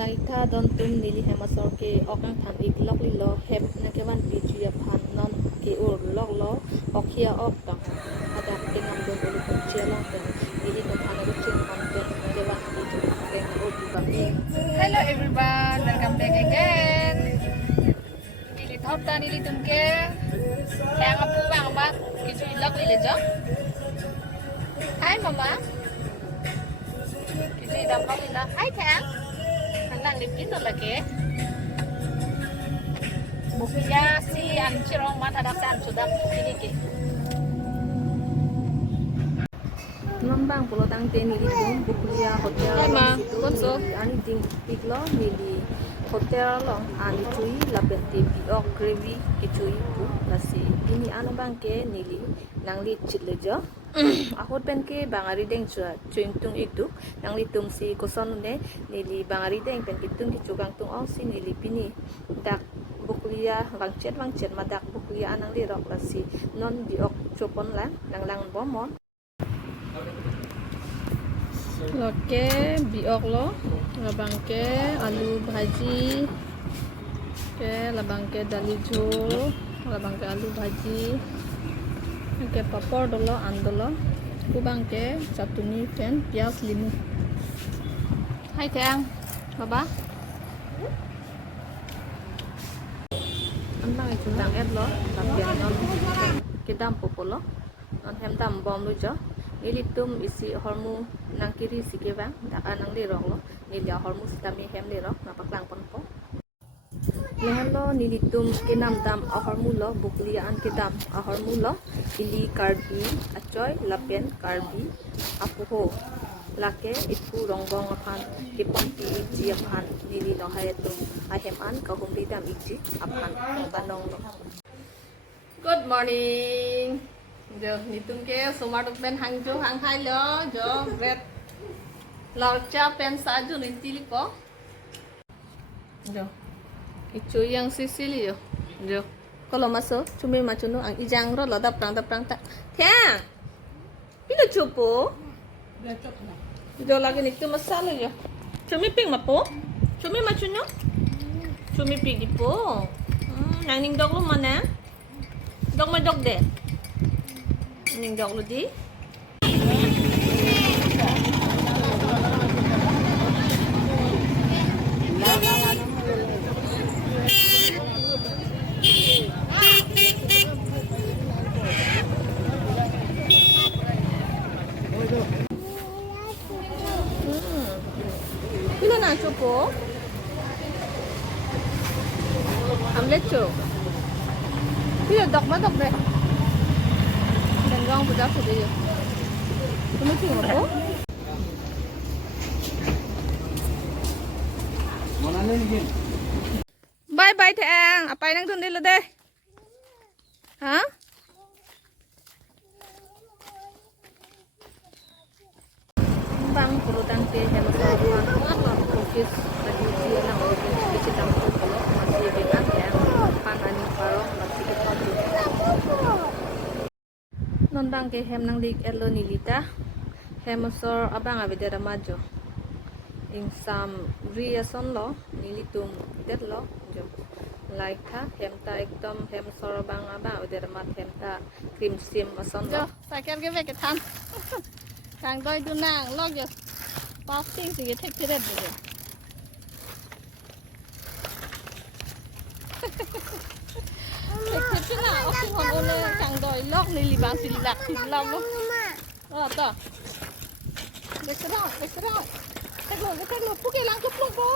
lai tha don tum nili hemasor ke okang than ik lok li lo hem na ke wan pi chu ya phan non ke ur lok lo okhia ok ta ada ke ngam don ulu ko chia long ta nili ko phan ko chin phan ke ke wan pi chu ke na ur ba ni. Hello everyone, welcome back again. Nili thop ta nili tum ke thang apu bang ba ki chu lok li le jo. Hi mama. Ki chu dam lok li la. Hi thang. Nang lipin no lagi. Bukunya si ancirong mat ada san sudah ini ke. Nombang pulo tang te nili tum bukulia hotel Hai, Ma. situ What's up? ani ding iklo nili hotel long ani chui la bente bi ok gravy ki chui pu nasi ini anu bang ke nili nang li chile jo ahot pen ke bangari deng chua chuing tung itu nang li tum si koson ne nili bangari deng pen kitung ki chugang tung ong si nili pini dak bukulia wangchet madak bukulia anang li rok nasi non bi ok chopon lang nang lang bomon. Oke, biok lo, labang ke alu bhaji, ke labang ke dali jhol, labang ke alu bhaji, ke papor dolo, andolo, kubang ke chutney pen, pias limu. Hai Tiang, baba. Anh mang chúng đang ép lo, đặc biệt non cái đam popolo, non hem đam bom lu cho. Nilitum isi hormu nang kiri sige bang nang li rok lo nilia hormu sitami hem li rok na paklang ponpo lehan lo nilitum kinam dam ahormu lo buklia an kidam ahormu lo ili karbi achoy lapen karbi apuho lake itu ronggong aphan kipampi iji aphan nili no hayatum ahem an kahum lidam iji aphan tanong lo. Good morning. Giờ nitum ke sumar tuk pen hangjo hang hai lo jo red larcha pen saju nintili ko jo ichu yang sisili jo kalau masuk cumi macuno ang ijang ro lo daprang ta thang ilo chupo jo lagi nitum masala jo cumi ping mapo cumi macuno cumi ping ipo nang ning dog lo mana dog ma dog de ning dog lo di pila na chopo amlet cho pila dog ma dog de Gang budak tu dia. Kamu tengok apa? Mana ni? Bye bye Thang. Apa yang tu ni lo deh? Hah? Bang perutan ke hello sahabat. Fokus tadi dia nak orang kecil tamu kalau masih dekat ya. Panani parok masih dekat. Nondang ke hem nang lik elo nilita hemosor abang abedera majo ing sam riason lo nilitum det lo jo like tha hemta ekdom hemosor abang abedera mat hemta krim sim ason lo sakel ke ve ke than kang doi du nang lo jo pasting si ke thek thiret jo thế nào ông còn ôn lên càng đòi lóc này lì bàn xì lạc xì lòng luôn to được cái đó cách lột phút kia làm chút luôn bố